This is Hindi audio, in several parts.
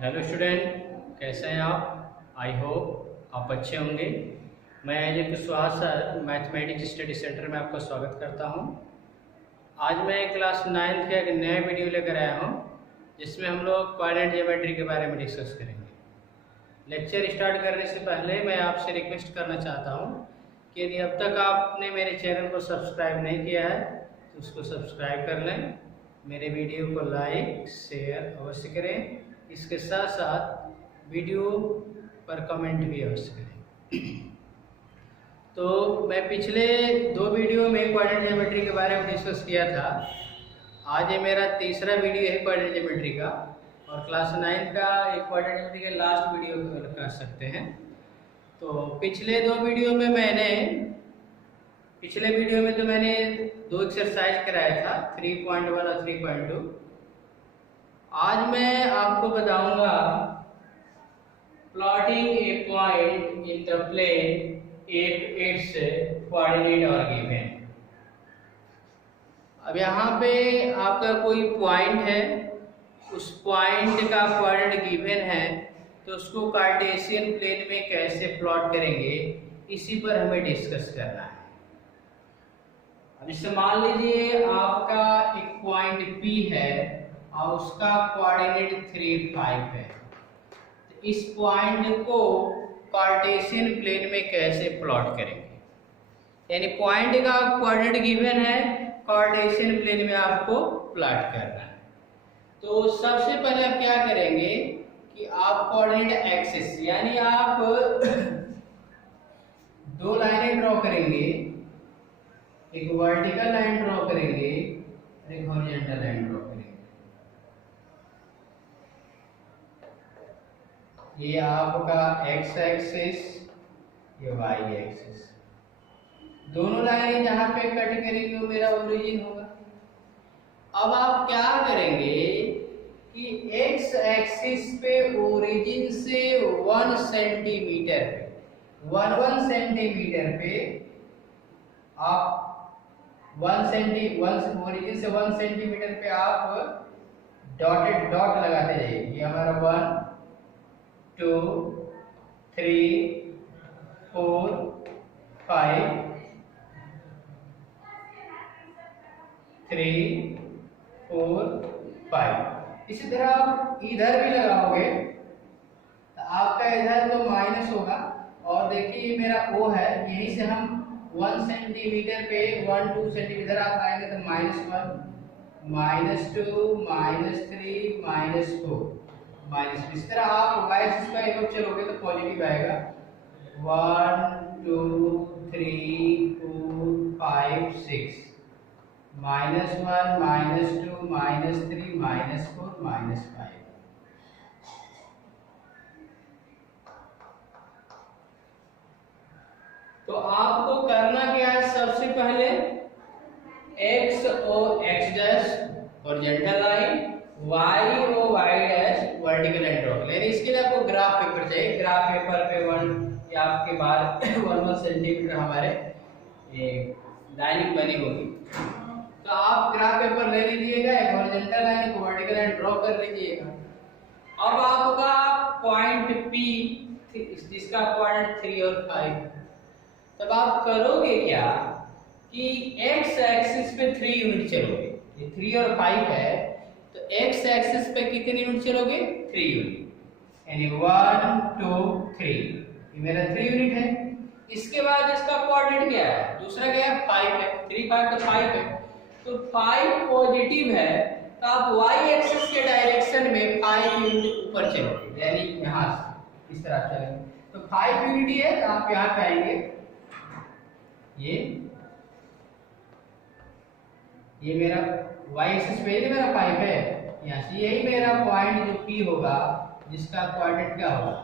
हेलो स्टूडेंट, कैसे हैं आप? आई होप आप अच्छे होंगे। मैं Ajay Kushwaha sir mathematics study centre में आपका स्वागत करता हूं। आज मैं क्लास 9th का एक नया वीडियो लेकर आया हूं, जिसमें हम लोग कोऑर्डिनेट ज्योमेट्री के बारे में डिस्कस करेंगे। लेक्चर स्टार्ट करने से पहले मैं आपसे रिक्वेस्ट करना चाहता हूं कि यदि अब तक आपने मेरे चैनल को सब्सक्राइब नहीं किया है तो उसको सब्सक्राइब कर लें। मेरे वीडियो को लाइक शेयर अवश्य करें। इसके साथ साथ वीडियो पर कमेंट भी अवश्य करें। तो मैं पिछले 2 वीडियो में कोऑर्डिनेट ज्योमेट्री के बारे में डिस्कस किया था। आज ये मेरा तीसरा वीडियो है कोऑर्डिनेट ज्योमेट्री का, और क्लास 9th का एक कोऑर्डिनेट ज्योमेट्री का लास्ट वीडियो कर सकते हैं। तो पिछले 2 वीडियो में मैंने 2 एक्सरसाइज कराया था, 3.1 और 3.2। आज मैं आपको बताऊंगा plotting a point in the plane if its coordinate are given. अब यहाँ पे आपका कोई पॉइंट है, उस पॉइंट का कोऑर्डिनेट गिवन है, तो उसको कार्टेशियन प्लेन में कैसे प्लॉट करेंगे, इसी पर हमें डिस्कस करना है। अब इसे मान लीजिए आपका एक पॉइंट P है और उसका कोऑर्डिनेट 3, 5 है। तो इस पॉइंट को कार्टेशियन प्लेन में कैसे प्लॉट करेंगे, यानी पॉइंट का कोऑर्डिनेट गिवन है, कार्टेशियन प्लेन में आपको प्लॉट करना है। तो सबसे पहले आप क्या करेंगे कि आप कोऑर्डिनेट एक्सिस यानी आप 2 लाइनें ड्रॉ करेंगे, एक वर्टिकल लाइन ड्रॉ करेंगे और एक हॉरिजॉन्टल लाइन ड्रॉ करेंगे। ये आपका x एक्सिस, ये y एक्सिस, दोनों लाइनें जहां पे कट करेंगे वो मेरा ओरिजिन होगा। अब आप क्या करेंगे कि x एक्सिस पे ओरिजिन से 1 सेंटीमीटर पे आप ओरिजिन से 1 सेंटीमीटर पे आप डॉटेड डॉट लगाते जाइए। ये हमारा 1 2 3 4 5 3 4 5। इसी तरह आप इधर भी लगाओगे तो आपका इधर तो माइनस होगा, और देखिए ये मेरा O है, यहीं से हम 1 सेंटीमीटर पे 1 2 सेंटीमीटर आप आएंगे तो -1 -2 -3 -4 माइनस। इस तरह आप y एक्सिस पर एक चलोगे तो पॉजिटिव आएगा। 1 2 3 4 5 6 -1 -2 -3 -4 -5। तो आपको करना क्या है, सबसे पहले x o x dash horizontal line, y o y dash vertical line draw करें। इसके लिए आपको ग्राफ पेपर चाहिए। ग्राफ पेपर पे 1 या आपके बाद 1 सेंटीमीटर हमारे ये लाइन बनी होगी। तो आप ग्राफ पेपर ले लीजिएगा, एक हॉरिजॉन्टल लाइन एक वर्टिकल लाइन ड्रॉ कर लीजिएगा। अब आपका पॉइंट P जिसका कोऑर्डिनेट 3 और 5, तब आप करोगे क्या कि x एक्सिस पे 3 यूनिट चलोगे। ये 3 और 5 है, तो x एक्सिस पे कितने यूनिट चलोगे? 3 यूनिट, यानी 1 2 3। ये मेरा 3 यूनिट है। इसके बाद इसका कोऑर्डिनेट क्या है? दूसरा क्या है? 5 है। 3 5 तो 5 है, तो 5 पॉजिटिव है, तो आप y एक्सिस के डायरेक्शन में 5 यूनिट ऊपर चलोगे, यानी यहां से इस तरह चलेंगे। तो 5 यूनिट ही है, तो आप यहां पे आएंगे। ये मेरा y एक्सिस पे मेरा 5 है, यहाँ से यही मेरा पॉइंट जो P होगा, जिसका कोऑर्डिनेट क्या होगा?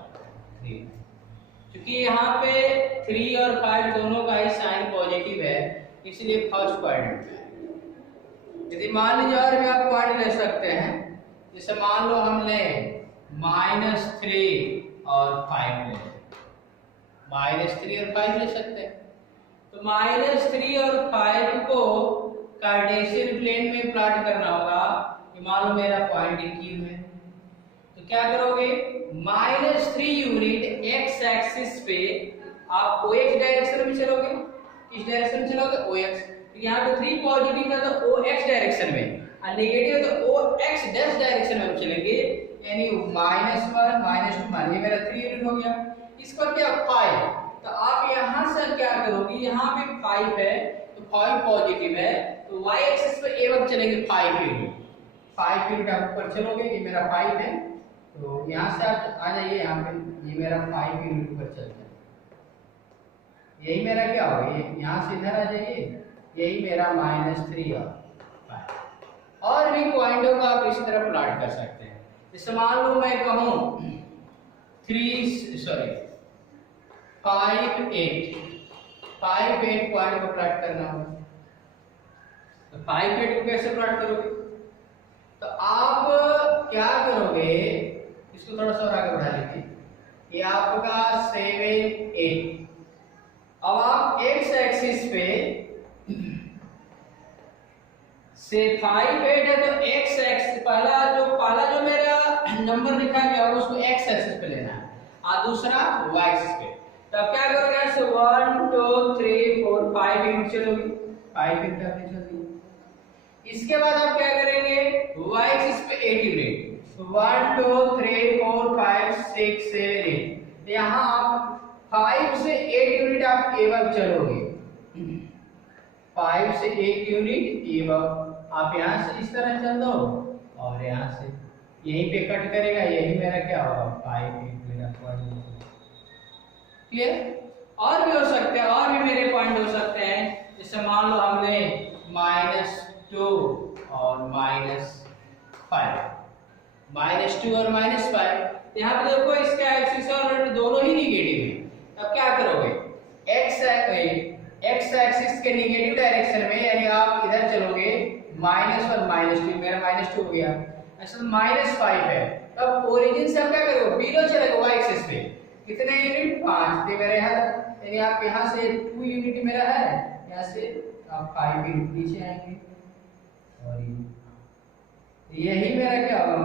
3। क्योंकि यहाँ पे 3 और 5 दोनों का ही साइन पॉजिटिव है, इसलिए फर्स्ट कोऑर्डिनेट है। यदि मान लीजिए और भी आप कोऑर्डिनेट ले सकते हैं, जैसे मान लो हम ले -3 और 5 ले, -3 और 5 ले सकते हैं। तो -3 और 5 को कार्टेशियन प्लेन में प्लॉट करना होगा। कि मान लो मेरा पॉइंट Q है, तो क्या करोगे, -3 यूनिट एक्स एक्सिस पे आप ओ एक्स डायरेक्शन में चलोगे। किस डायरेक्शन में चलोगे, ओ एक्स। यहाँ पे 3 पॉजिटिव था तो ओ एक्स डायरेक्शन में, और नेगेटिव तो ओ एक्स डैश डायरेक्शन में चलेंगे, यानी -1 -2 मान, ये मेरा 3 यूनिट हो गया। इसका क्या 5, तो आप यहाँ से क्या करोगे, यहाँ पे 5 है तो 5 पॉजिटिव है, तो y एक्सिस पे ए वक्त चलेंगे 5 यूनिट। 5 यूनिट आप ऊपर चलोगे, ये मेरा 5 है, तो यहाँ से आप आ जाइए, यहाँ पे ये मेरा 5 यूनिट ऊपर चलता है। यही मेरा क्या होगा, ये यहाँ से इधर आ जाइए, यही मेरा -3 और भी पॉइंटों का आप इसी तरह प्लॉट कर सकते हैं। जैसे मान लो मैं कहूँ 5 8 पॉइंट को प्लॉट करना होगा, तो 5 8 को कैसे प्लॉट करोगे, तो आप क्या करोगे, इसको थोड़ा सा और आगे बढ़ा लीजिए, ये आपका 7 8। अब आप एक्स एक्सिस पे से 5 8 है, तो एक्स एक्स पहला जो मेरा नंबर लिखा गया है उसको एक्स एक्सिस पे लेना है, और दूसरा वाई एक्सिस पे। तो अब क्या करोगे, ऐसे 1 2 3 4 5 यूनिट चलोगे, 5 यूनिट आपने चल दी। इसके बाद आप क्या करेंगे, वाई एक्सिस पे 8 यूनिट, 1 2 3 4 5 6 7 8। यहाँ आप 5 से 8 यूनिट आप एवं चलोगे, 5 से 8 यूनिट एवं आप यहाँ से इस तरह चल दो, और यहाँ से यहीं पे कट करेगा, यही मेरा क्या होगा 5 8 मेरा पॉइंट। क्लियर? और भी हो सकते हैं, और भी मेरे पॉइंट हो सकते हैं। जैसे मान लो हमने -2 और -5, -2 और -5, यहाँ पे देखो इसका एक्सिस और दोनों ही निगेटिव है। अब क्या करोगे, एक्स एक्सिस के निगेटिव डायरेक्शन में, यानी आप इधर चलोगे -1 -2, मेरा -2 हो गया, ऐसा -5 है, तब ओरिजिन से आप क्या करोगे, बिलो चलेगा वाई एक्सिस पे, कितने यूनिट 5, तो मेरे यहाँ, यानी आप यहाँ से 2 यूनिट मेरा है, यहाँ से आप 5 यूनिट नीचे आएंगे, और यही मेरा क्या होगा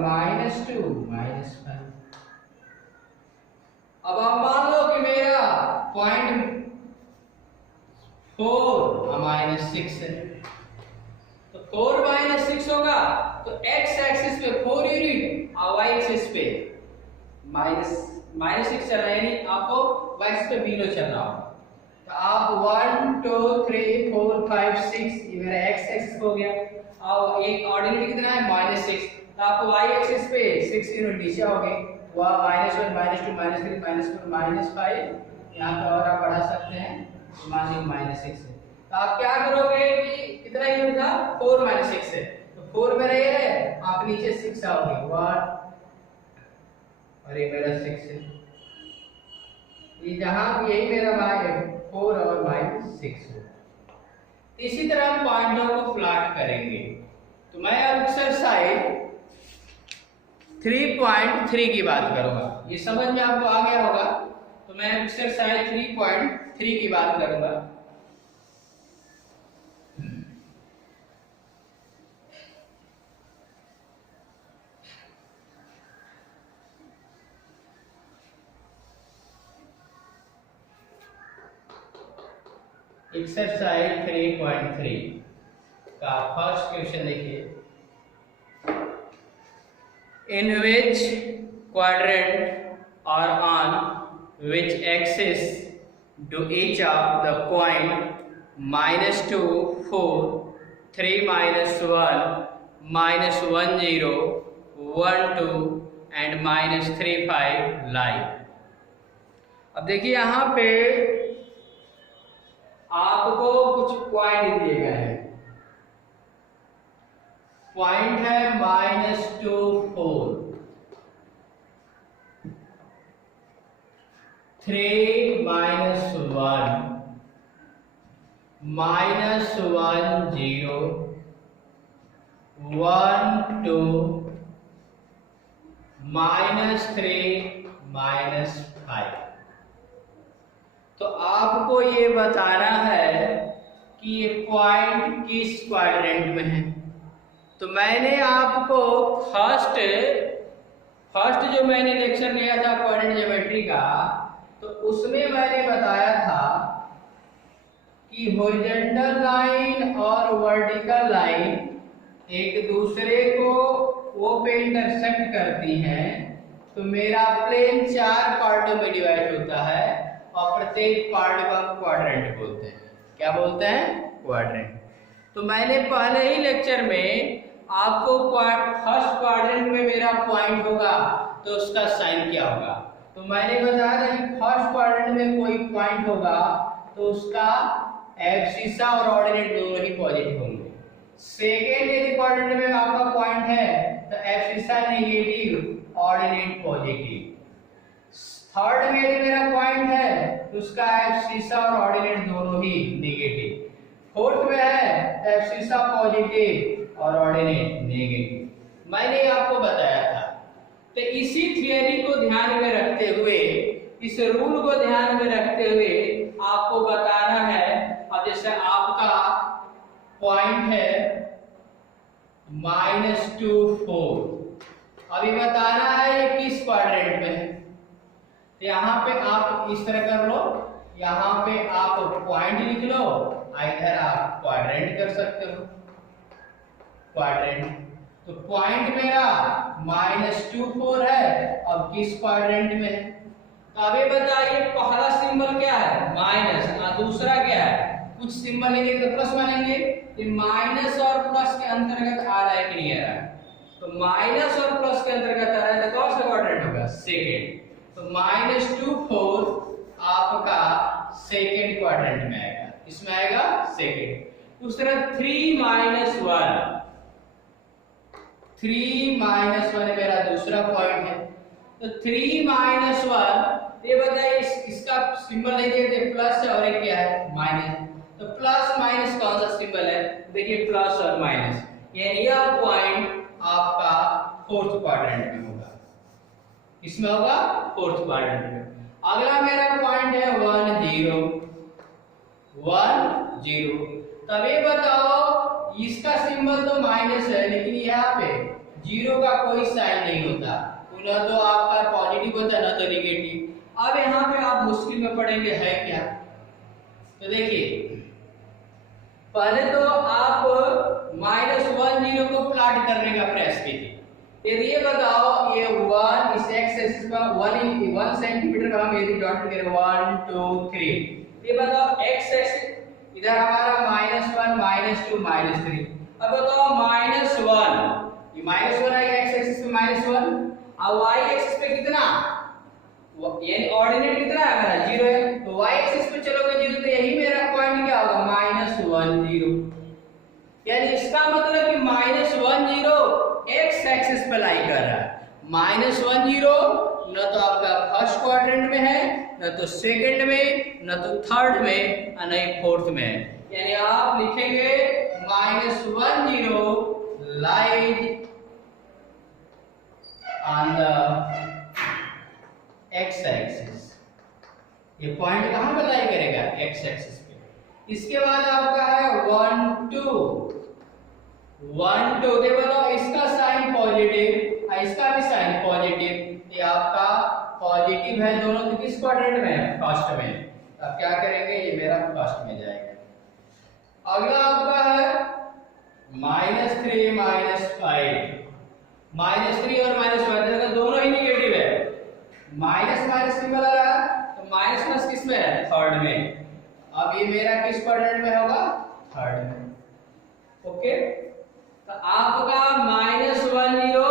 -2 -5। अब आप मान लो कि मेरा पॉइंट 4 -6 है, तो 4 -6 होगा, तो x एक्सिस पे 4 यूनिट और y एक्सिस पे -6 चल रहा है, यानी आपको y एक्सिस पे बिलो चल रहा होगा। तो आप 1 2 3 4 5 6, ये मेरा x एक्सिस हो गया, और एक ऑर्डिनरी कितना है -6, तो आपको y एक्सिस पे 6 यूनिट नीचे आओगे, वह -1 -2 -3 -4 -5, यहाँ पे और आप बढ़ा सकते हैं, मान लीजिए -6 है, तो आप क्या करोगे कि कितना यूनिट था, 4 -6 है, तो 4 मेरा ये है, आप नीचे 6 आओगे, 1 और ये मेरा 6 है, ये जहां यही मेरा 4 और -6 है। इसी तरह हम पॉइंटों को प्लॉट करेंगे। तो मैं अब एक्सरसाइज 3.3 की बात करूंगा, ये समझ में आपको आ गया होगा, तो मैं एक्सरसाइज 3.3 की बात करूंगा। एक्सरसाइज 3.3 का फर्स्ट क्वेश्चन देखिए, इन विच क्वाड्रेंट और on which axis do each of the point -2 4 3 -1 -1 0 1 2 and -3 5 lie। अब देखिए यहाँ पे आपको कुछ पॉइंट दिए गए हैं, पॉइंट है -2 4 3 -1 -1 0 1 2 -3 -5। तो आपको ये बताना है कि ये पॉइंट किस क्वाड्रेंट में है। तो मैंने आपको फर्स्ट जो मैंने लेक्चर लिया था कोऑर्डिनेट ज्योमेट्री का, तो उसमें मैंने बताया था कि हॉरिजॉन्टल लाइन और वर्टिकल लाइन एक दूसरे को वो पे इंटरसेक्ट करती हैं, तो मेरा प्लेन 4 पार्टों में डिवाइड होता है और प्रत्येक पार्ट को हम क्वाड्रेंट बोलते हैं। क्या बोलते हैं? क्वाड्रेंट। तो मैंने पहले ही लेक्चर में आपको फर्स्ट क्वाड्रेंट में मेरा पॉइंट होगा तो उसका साइन क्या होगा, तो मैंने बताया था कि फर्स्ट क्वाड्रेंट में कोई पॉइंट होगा तो उसका एब्सिसा और ऑर्डिनेट दोनों ही पॉजिटिव होंगे। सेकेंड यदि क्वाड्रेंट में आपका पॉइंट है तो abscissa negative, ordinate positive. Third में यदि मेरा पॉइंट है तो उसका एब्सिसा और ऑर्डिनेट दोनों ही नेगेटिव। फोर्थ में है एब्सिसा पॉजिटिव और ऑर्डिनेट नेगेटिव। मैंने आपको बताया था। तो इसी थियरी को ध्यान में रखते हुए, इस रूल को ध्यान में रखते हुए आपको बताना है। अब जैसे आपका पॉइंट है -2 4, अभी बताना है ये किस क्वाड्रेंट में है। यहाँ पे आप इस तरह कर लो, यहाँ पे आप पॉइंट लिख लो, इधर आप क्वाड्रेंट कर सकते हो, क्वाड्रेंट। तो पॉइंट मेरा -2 4 है, अब किस क्वाड्रेंट में है। तो अभी बताइए पहला सिंबल क्या है? माइनस, और दूसरा क्या है? कुछ सिंबल लेंगे तो प्लस मानेंगे, ये माइनस और प्लस के अंतर्गत आ रहा है कि नहीं आ रहा है? तो माइनस और प्लस के अंतर्गत आ रहा है तो कौन सा क्वाड्रेंट होगा? सेकेंड। तो -2 4 आपका सेकेंड क्वाड्रेंट में आएगा, इसमें आएगा सेकेंड। उस तरह 3 - 1, 3 - 1 मेरा दूसरा पॉइंट है। तो 3 - 1, ये बताइए इसका सिंबल नहीं देते, प्लस है और एक क्या है? माइनस। तो प्लस माइनस कौन सा सिंबल है? देखिए प्लस और माइनस, यानी यह पॉइंट आपका फोर्थ क्वाड्रेंट में होगा, इसमें होगा फोर्थ क्वाड्रेंट में। अगला मेरा पॉइंट है 1 0 1 0। तब ये बताओ इसका सिंबल तो माइनस है, लेकिन यहाँ पे 0 का कोई साइन नहीं होता, ना तो आपका पॉजिटिव होता है ना तो नेगेटिव। अब यहाँ पे आप मुश्किल में पड़ेंगे, है क्या? तो देखिए पहले तो आप -1 0 को प्लॉट करने का प्रयास कीजिए। यदि ये बताओ ये 1 इस एक्स एक्सिस पर 1 सेंटीमीटर का हम यदि डॉट करें 1 2 3, ये बताओ एक्स एक्सिस इधर हमारा -1 -2 -3। अब बताओ -1, ये -1 आएगा एक्स एक्सिस पे -1, और y एक्सिस पे कितना, यानी ऑर्डिनेट कितना है हमारा 0 है, तो y एक्सिस पे चलोगे 0, तो यही मेरा पॉइंट क्या होगा? -1 0। यानी इसका मतलब कि -1 0 x एक्सिस पे लाई कर रहा है। -1 0 न तो आपका फर्स्ट क्वाड्रेंट में है, न तो सेकंड में, न तो थर्ड में, और न ही फोर्थ में। यानी आप लिखेंगे -1 0 lies on the x axis। ये पॉइंट कहां पे लाई करेगा? x एक्सिस पे। इसके बाद आपका है 1 2 1 2, ये बताओ इसका साइन पॉजिटिव और इसका भी साइन पॉजिटिव, ये आपका पॉजिटिव है दोनों। तो किस क्वाड्रेंट में है? फर्स्ट में। अब क्या करेंगे? ये मेरा फर्स्ट में जाएगा। अगला आपका है -3 -5, -3 और -5 दोनों ही नेगेटिव है, माइनस सिंबल आ रहा है, तो माइनस किस में है? थर्ड में। अब ये मेरा किस क्वाड्रेंट में होगा? थर्ड में। ओके, तो आपका -1 0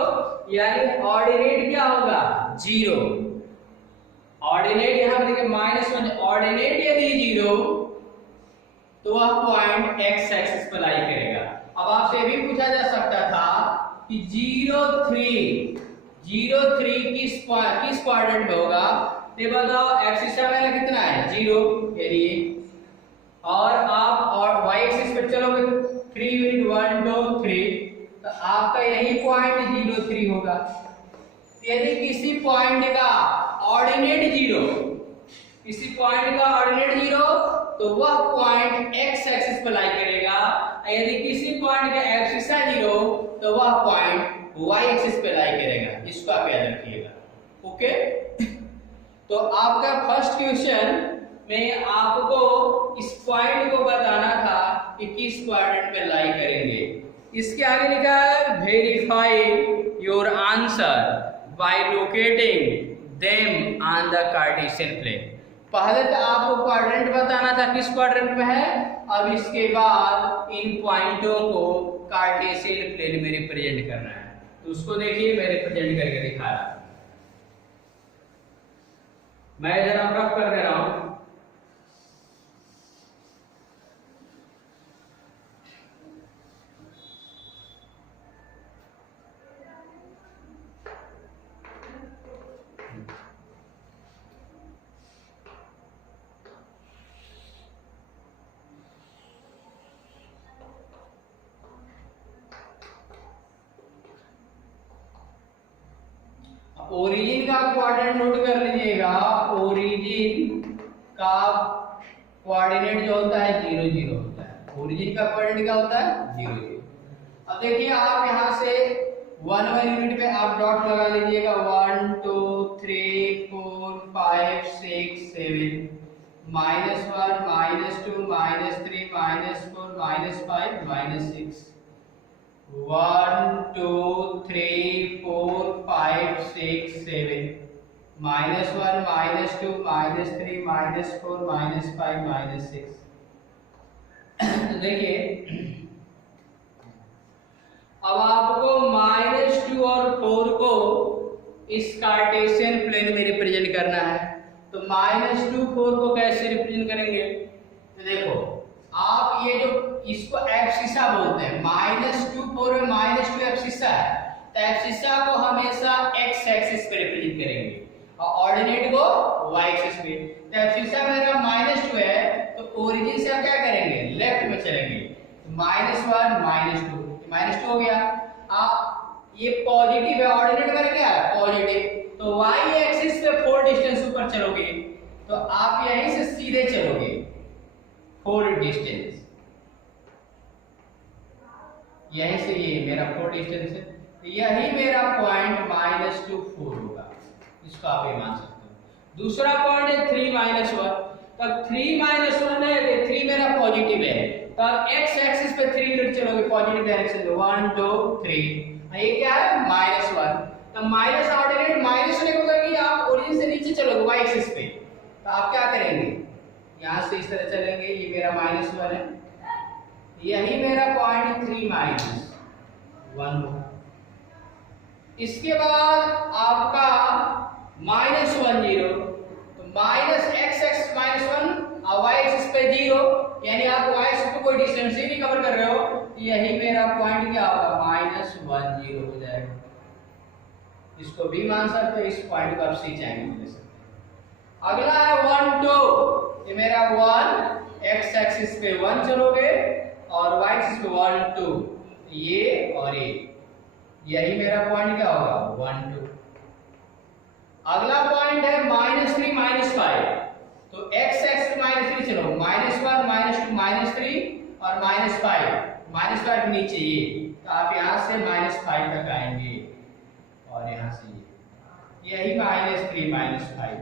यानी ऑर्डिनेट क्या होगा? 0। ऑर्डिनेट यहाँ पे देखिए -1, ऑर्डिनेट यदि 0 तो वह पॉइंट x एक्सिस पर लाई करेगा। अब आपसे भी पूछा जा सकता था कि 0 3 किस क्वाड्रेंट में होगा? ये बताओ एक्सिस वाला कितना है? 0, यानी और आप और y एक्सिस पे चलोगे 3 यूनिट 1 2 3, तो आपका यही पॉइंट 0 3 होगा। यदि किसी पॉइंट का ऑर्डिनेट 0, किसी पॉइंट का ऑर्डिनेट 0, तो वह पॉइंट x एक्सिस पर लाई करेगा। यदि किसी पॉइंट का एब्सिसा 0, तो वह पॉइंट y एक्सिस पे लाई करेगा। इसको आप याद रखिएगा। ओके, तो आपका फर्स्ट क्वेश्चन में आपको इस पॉइंट को बताना था कि किस क्वाड्रेंट में लाई करेंगे। इसके आगे लिखा है verify your answer by locating them on the Cartesian plane. पहले तो आपको क्वाड्रेंट बताना था किस क्वाड्रेंट में है, अब इसके बाद इन पॉइंटों को कार्टेशियन प्लेन में रिप्रेजेंट करना है। तो उसको देखिए मैं रिप्रेजेंट करके दिखा रहा हूं। मैं इधर रफ कर दे रहा हूं। ओरिजिन का क्वाड्रेंट नोट कर लीजिएगा। ओरिजिन का कोऑर्डिनेट जो होता है 0 0 होता है। ओरिजिन का कोऑर्डिनेट क्या होता है 0 0। अब देखिए आप यहां से 1 1 यूनिट पे आप डॉट लगा लीजिएगा। 1 2 3 4 5 6 7 -1 -2 -3 -4 -5 -6 1 2 3 4 5 6 7 -1 -2 -3 -4 -5 -6। तो देखिए अब आपको -2 और 4 को इस कार्टेशियन प्लेन में रिप्रेजेंट करना है। तो -2 4 को कैसे रिप्रेजेंट करेंगे? तो देखो आप ये जो इसको एब्सिसा बोलते हैं। -2 4 में -2 एब्सिसा है, तो एब्सिसा को हमेशा x एक्सिस पे रिप्रेजेंट करेंगे और ऑर्डिनेट को y एक्सिस पे। तो एब्सिसा मेरा -2 है, तो ओरिजिन से हम क्या करेंगे लेफ्ट में चलेंगे। तो -1 -2 हो गया। आप ये पॉजिटिव है, ऑर्डिनेट मेरा क्या है पॉजिटिव, तो y एक्सिस पे 4 डिस्टेंस ऊपर चलोगे तो आप यहीं से सीधे चलोगे 4 डिस्टेंस, यहीं से ये मेरा 4 डिस्टेंस है, तो यही मेरा पॉइंट -2 4 होगा। इसको आप ये मान सकते हो। दूसरा पॉइंट है 3 -1। तब 3 -1 है, 3 मेरा पॉजिटिव है, तो आप x एक्सिस पे 3 यूनिट चलोगे पॉजिटिव डायरेक्शन में। 1 2 3, ये क्या है -1। तो माइनस ऑर्डिनेट माइनस होने का मतलब कि आप ओरिजिन से नीचे चलोगे y एक्सिस पे, तो आप क्या करेंगे यहां से इस तरह चलेंगे। ये मेरा -1 है, यही मेरा पॉइंट 3 -1 होगा। इसके बाद आपका -1 0, तो -x -1 और y एक्सिस पे 0, यानी आप y एक्सिस पे कोई डिस्टेंस ही नहीं कवर कर रहे हो, यही मेरा पॉइंट क्या होगा -1 0 हो जाएगा। इसको भी मान सकते हो, इस पॉइंट को आप सी चाहेंगे ले सकते हैं। अगला है 1 2, ये मेरा 1 x एक्सिस पे 1 चलोगे और y एक्सिस पे 1 2, ये और ये, यही मेरा पॉइंट क्या होगा 1 2। अगला पॉइंट है -3 -5, तो x एक्सिस -3 चलो -1 -2 -3 और -5 नीचे ये, तो आप यहां से -5 तक आएंगे और यहां से यही -3 -5।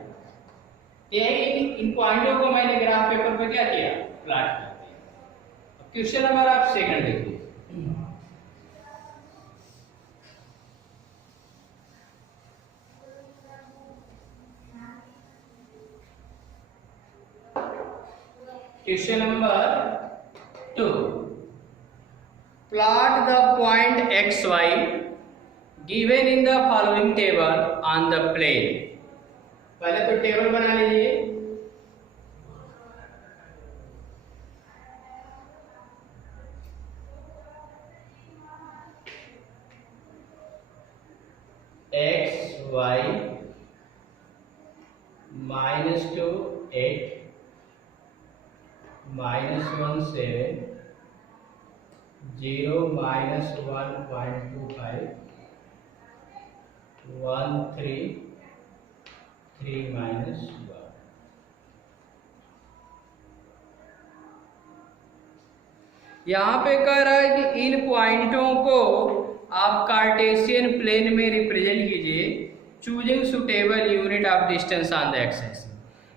यही इन पॉइंटों को मैंने ग्राफ पेपर पे क्या किया प्लॉट कर दिया। क्वेश्चन नंबर आप सेकंड देखिए। Question number 2, plot the point xy given in the following table on the plane। पहले तो टेबल बना लीजिए। x y -2 8 -1 7 0 -1.25 1 3 3 -1। यहाँ पे कह रहा है कि इन पॉइंटों को आप कार्टेशियन प्लेन में रिप्रेजेंट कीजिए। Choosing suitable unit of distance on the x axis.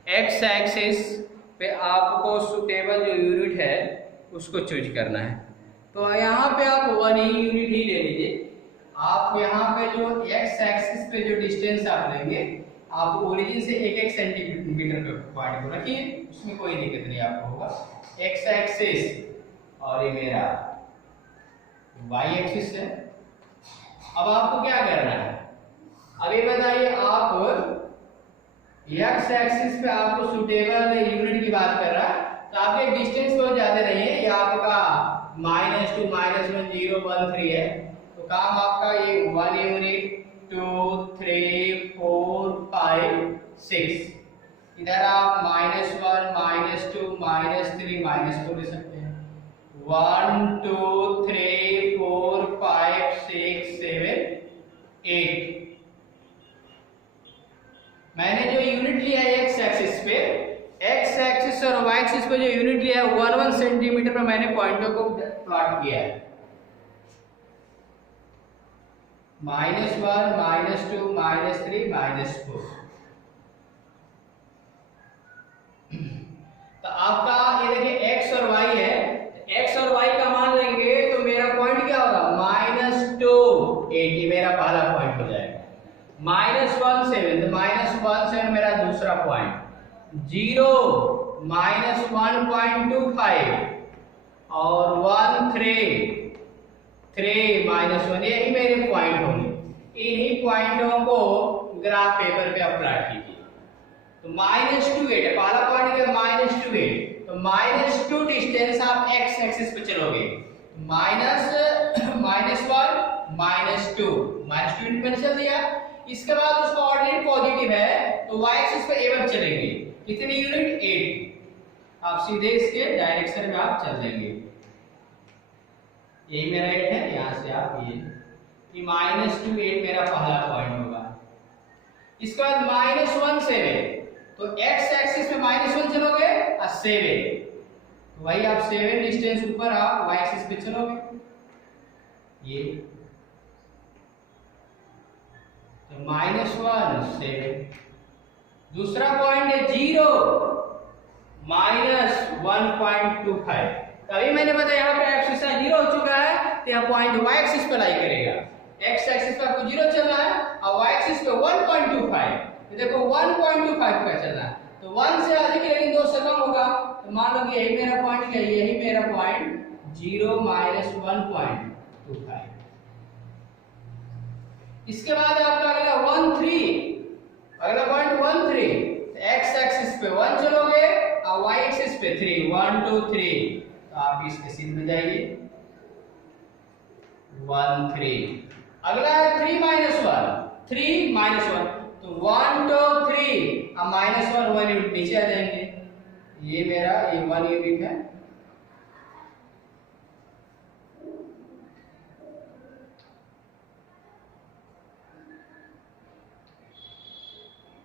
X axis पे आपको सुटेबल जो यूनिट है उसको चूज करना है। तो यहाँ पे आप 1 यूनिट ही ले लीजिए। आप यहाँ पे जो एक्स एक्सिस पे जो डिस्टेंस आप लेंगे, आप ओरिजिन से 1-1 सेंटीमीटर पे पॉइंट को रखिए, उसमें कोई दिक्कत नहीं आपको होगा। एक्स एक्सिस और ये मेरा वाई एक्सिस है। अब आपको क्या करना है, अब ये बताइए, आप एक्स एक्सिस पे आपको सुटेबल यूनिट की बात कर रहा है, तो आपके डिस्टेंस बहुत ज्यादा नहीं है, ये आपका -2 -1 0 1 3 है। तो काम आपका ये 1 यूनिट 2 3 4 5 6, इधर आप -1 -2 -3 -4 ले सकते हैं। 1 2 3 4 5 6 7 8। मैंने जो यूनिट लिया है एक्स एक्सिस पे, एक्स एक्सिस और वाई एक्सिस पे जो यूनिट लिया है 1-1 सेंटीमीटर पर मैंने पॉइंटों को प्लॉट किया है। -1 -2 -3 -4। तो आपका ये देखिए x और y है, x और y का मान लेंगे तो मेरा पॉइंट क्या होगा, -2 8, मेरा पहला पॉइंट हो जाएगा। -1 7, तो -1 7 मेरा दूसरा पॉइंट। 0 -1.25 और 1 3 -1, यही मेरे पॉइंट होंगे। इन्हीं पॉइंटों को ग्राफ पेपर पे आप प्लॉट कीजिए। तो -2 8 पहला पॉइंट क्या, -2 8, तो -2 डिस्टेंस आप x एक्सिस पे चलोगे, -1 -2 मैंने चल दिया। इसके बाद उसका ऑर्डिनेट पॉजिटिव है तो y एक्सिस पे एवं चलेंगे, कितनी यूनिट 8। आप सीधे इसके डायरेक्शन में आप चल देंगे। यही मेरा 8 है, यहाँ से आप ये -2 8 मेरा पहला पॉइंट होगा। इसके बाद -1 7, तो x एक्सिस पे -1 चलोगे और 7, तो वही आप 7 डिस्टेंस ऊपर आप y एक्सिस पे चलोगे, ये तो -1 7। दूसरा पॉइंट है 0 -1.25। तभी मैंने बताया यहाँ पे एक्सिस 0 हो चुका है, तो यहाँ पॉइंट y एक्सिस पे लाई करेगा। x एक्सिस पे आपको 0 चलना है और y एक्सिस पे 1.25, तो देखो 1.25 का चलना है, तो 1 से अधिक लेकिन 2 से कम होगा। तो मान लो कि यही मेरा पॉइंट है, यही मेरा पॉइंट 0 -1.25। इसके बाद आपका अगला 1 3, अगला पॉइंट 1 3, तो x एक्सिस पे 1 चलोगे और y एक्सिस पे 3 1 2 3, तो आप इसके सीध में जाइए 1 3। अगला है 3 -1, तो 1 2 3 और -1 1 यूनिट नीचे आ जाएंगे। ये मेरा ये 1 यूनिट है।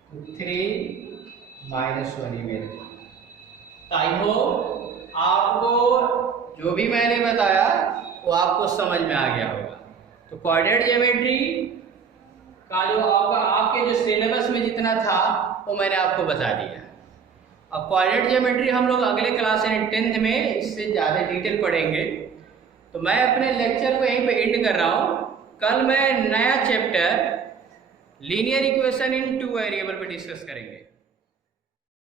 तो 3 -1 ही मेरे। आई होप आपको जो भी मैंने बताया वो आपको समझ में आ गया होगा। तो कोऑर्डिनेट ज्योमेट्री का जो आपके जो सिलेबस में जितना था वो मैंने आपको बता दिया। अब कोऑर्डिनेट ज्योमेट्री हम लोग अगले क्लास यानी 10th में इससे ज़्यादा डिटेल पढ़ेंगे। तो मैं अपने लेक्चर को यहीं पे एंड कर रहा हूँ। कल मैं नया chapter linear equation in 2 variable पे डिस्कस करेंगे।